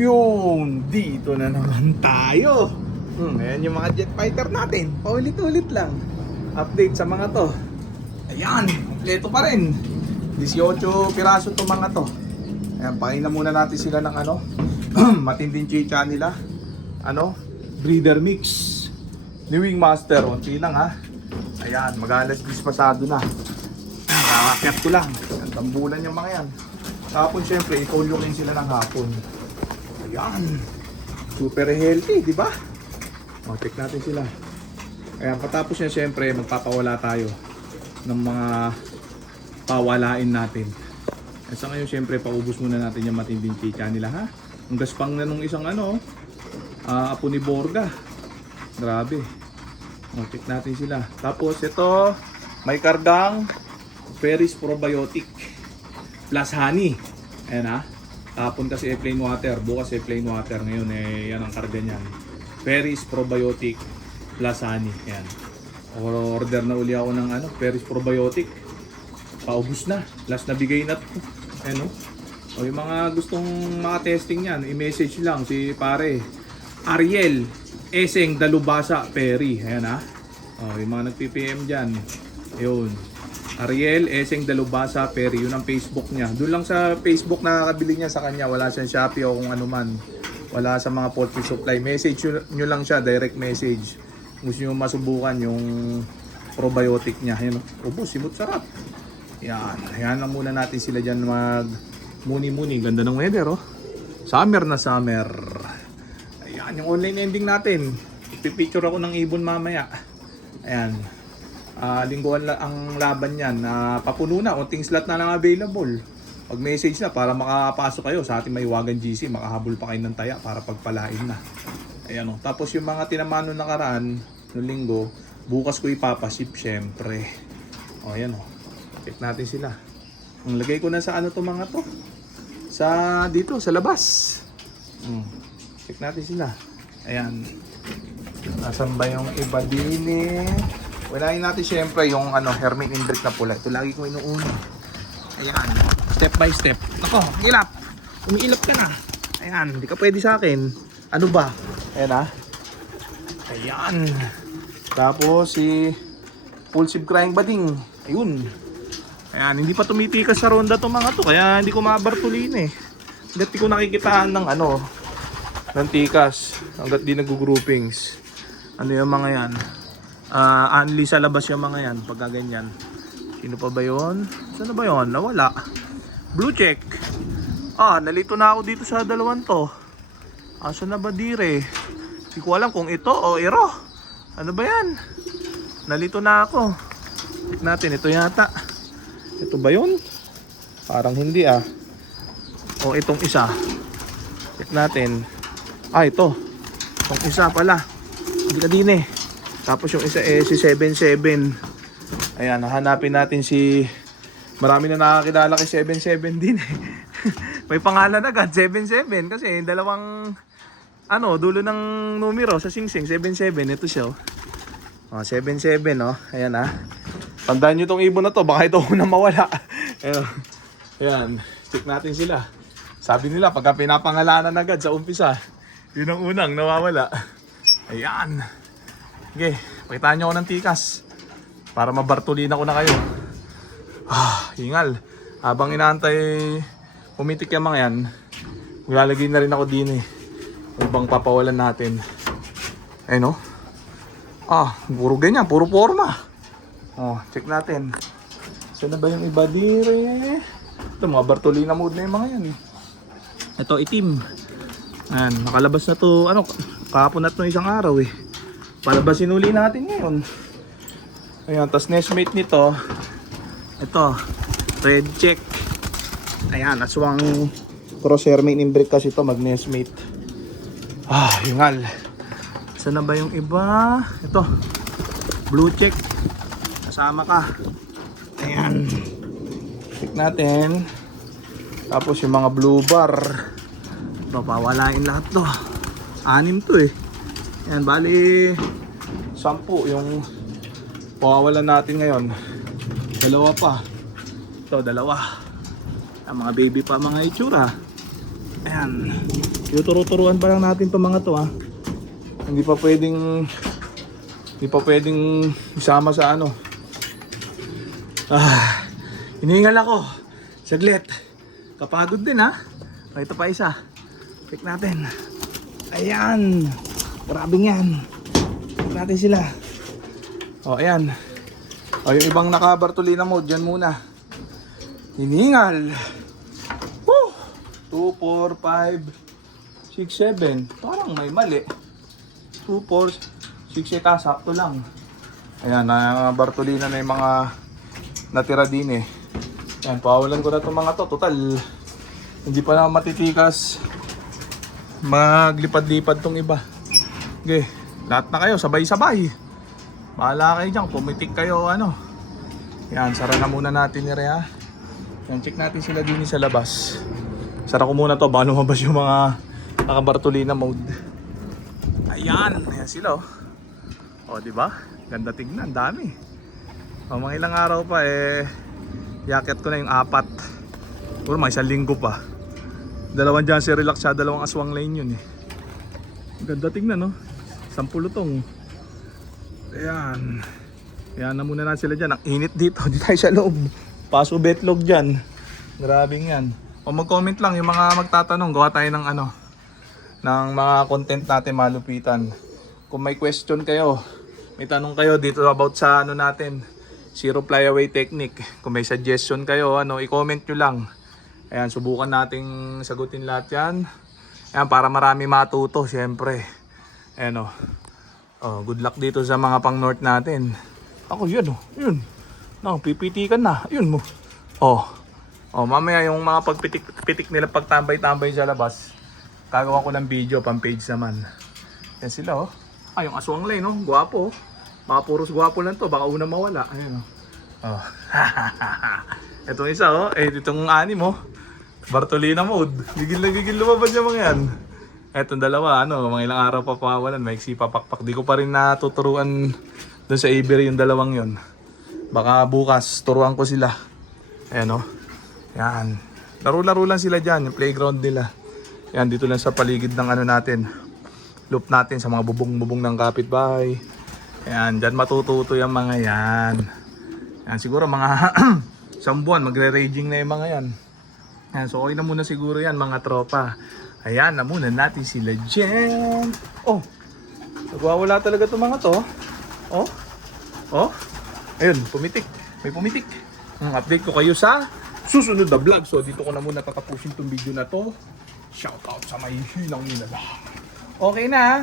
Yung dito na naman tayo. Ayan yung mga jet fighter natin. Paulit-ulit lang. Update sa mga to. Ayan, kompleto pa rin. 18 piraso to mga to. Ayan, pakain na muna natin sila ng ano matinding chicha nila. Ano? Breeder mix ni Wingmaster. Unti lang ha. Ayan, mag-alas 10 pasado na. Nakakakyat ko lang. Ang tambulan yung mga yan. Hapon syempre, itulungin sila ng hapon. Ayan. Super healthy, di ba? O, check natin sila. Ayan, patapos niya syempre, magpapawala tayo ng mga pawalain natin. At sa ngayon syempre, paubos muna natin yung matinding chicha nila ha. Ang gaspang na nung isang ano, apo ni Borga. Grabe. O, check natin sila. Tapos ito, may kargang Ferris Probiotic plus honey. Ayan ha. Tapon kasi plain water, bukas plain water. Ngayon yan ang karga niyan. Ferris Probiotic plus honey. Ayan. Order na uli ako ng ano, Ferris Probiotic. Paubos na. Last na bigay na to. Ayan o. O yung mga gustong maka-testing yan, i-message lang si pare Ariel Eseng Dalubasa Perry. Ayan ha. O yung mga nag-PPM dyan. Ayun. Ariel Eseng Dalubasa Perry, yun ang Facebook niya. Doon lang sa Facebook nakakabili niya sa kanya. Wala siyang Shopee o kung ano man. Wala sa mga poultry supply. Message nyo lang siya, direct message. Gusto nyo masubukan yung probiotic niya. Ayan, ubos, simot, sarap. Yan, ayan lang muna natin sila dyan mag muni-muni. Ganda ng weather oh. Summer na summer. Ayan, yung online ending natin. Ipipicture ako ng ibon mamaya. Ayan. Lingguan ang laban yan. Papuno na, unting slot na lang available. Pag message na para makapasok kayo sa ating Maiwagan GC, makahabol pa kayo ng taya para pagpalain na. Ayan o. Tapos yung mga tinaman nung nakaraan noong linggo, bukas ko ipapaship syempre. O ayan o. Check natin sila. Ang lagay ko na sa ano to mga to, sa dito sa labas. Check natin sila. Ayan. Nasaan ba yung iba din eh? Walain natin syempre yung ano, Hermit Indrik na pula. Ito lagi ko inuuna. Ayan. Step by step. Nako, ilap. Umiilap ka na. Ayan, hindi ka pwede sa akin. Ano ba? Ayan ha. Ayan. Tapos si Pulsive Crying Bading. Ayun. Ayan, hindi pa tumitikas sa ronda to mga to. Kaya hindi ko mabartulin eh. Hanggat di ko nakikitaan ng ano, ng tikas. Hanggat di nag-groupings. Ano yung mga yan? Only sa labas yung mga yan pagka ganyan. Sino pa ba yun? Saan ba yun? Nawala. Blue check. Nalito na ako dito sa dalawang to. Saan na ba dire? Hindi ko alam kung ito o iro. Ano ba yan? Nalito na ako. Check natin. Ito yata. Ito ba yun? Parang hindi O itong isa. Check natin. Ito. Itong isa pala. Hindi ka din eh. Tapos yung isa si 77. Ayan, hanapin natin si... Marami na nakakilala kay 77 din eh. May pangalan agad, 77. Kasi dalawang... dulo ng numero sa singsing, 77. Ito siya 77 Ayan Tandaan nyo tong ibon na to, baka ito na mawala. Ayan, check natin sila. Sabi nila, pagka pinapangalanan agad sa umpisa, yun ang unang nawawala. Ayan. Okay, pakitaan nyo ako ng tikas para mabartulina ko na kayo. Hingal. Habang inaantay pumitik yung mga yan, maglalagay na rin ako din eh. Ibang papawalan natin. Ayun puro ganyan, puro forma. Check natin. Saan na ba yung iba dire? Ito, mga bartulina mode na yung mga yan eh. Ito, itim. Ayan, nakalabas na to, kahapon na to isang araw eh. Palabasin uli natin ngayon. Ayan, tas nestmate nito, ito, red check. Ayan, aswang crosshair main imbrick kasi ito, mag-nestmate. Hingal. Saan na ba yung iba? Ito, blue check. Kasama ka. Ayan. Check natin. Tapos yung mga blue bar. Ito, pawalain lahat to. 6 to eh. Ayan, bali 10 yung pawawalan natin ngayon. 2 pa. Ito, 2. Ang mga baby pa mga itsura. Ayan. Tuturo-turuan pa lang natin itong mga to ha. Hindi pa pwedeng isama sa ano. Hinihingal ako. Saglit. Kapagod din ha. Ito pa isa. Check natin. Ayan. Grabe yan. Check natin sila. Ayan. Yung ibang naka-Bartolina mode, dyan muna. Hiningal. Woo! 2, 4, 5, 6, 7. Parang may mali. 2, 4, 6, 8. Sakto lang. Ayan, Bartolina na yung mga natira din eh. Ayan, pawalan ko na itong mga to. Total, hindi pa na matitikas maglipad-lipad tong iba. Okay, lahat na kayo, sabay-sabay. Bahala kayo dyan, pumitik kayo ano. Yan, sara na muna natin ni Rhea. Yan, check natin sila din sa labas. Sara ko muna to, baka lumabas yung mga naka-Bartolina mode. Ayan, ayan sila oh. O, diba? Ganda tignan, dami. O, mga ilang araw pa yakit ko na yung 4. Puro mga 1 linggo pa. 2 dyan si Relax siya, 2 aswang lane yun eh. Ganda tignan no. 10 tong. Ayan. Ayan na muna na sila dyan. Ang init dito. Di tayo sa loob. Paso betlog dyan. Grabing yan. O mag-comment lang yung mga magtatanong. Gawa tayo ng ano. Ng mga content natin malupitan. Kung may question kayo. May tanong kayo dito about sa ano natin. Zero flyaway technique. Kung may suggestion kayo. Ano, i-comment nyo lang. Ayan. Subukan nating sagutin lahat yan. Ayan. Para marami matuto. Siyempre. Ayan o. Oh, good luck dito sa mga pang north natin. Ako yun oh, yun. No, pipitikan na. Yun mo. Oh. Oh, mamaya yung mga pagpitik nila pagtambay-tambay sa labas. Gagawa ko ng video pang page naman. Yan sila oh. Yung aswang lane no, gwapo. Mga puros gwapo lang to, baka una mawala. Ayun oh. Oh. Itong isa oh, itong anim oh. Bartolina mode. Gigil na gigil lumabas yung mga yan. Etong dalawa, ano, mga ilang araw pa pawalan, maiksi papakpak. Di ko pa rin natuturuan doon sa Avery yung dalawang yon. Baka bukas, turuan ko sila. Ayan o. Yan. Laro-laro lang sila dyan, yung playground nila. Yan, dito lang sa paligid ng ano natin. Loop natin sa mga bubong-bubong ng kapitbahay. Ayan, dyan matututo yung mga yan. Yan, siguro mga 1 buwan, magre-raging na yung mga yan. Yan, so okay na muna siguro yan, mga tropa. Ayan na muna natin sila dyan. Oh, nagwawala talaga itong mga to. Oh, oh, ayun, pumitik. May pumitik. Update ko kayo sa susunod na vlog. So dito ko na muna tatapusin itong video na to. Shoutout sa may hinang nila. Okay na ha.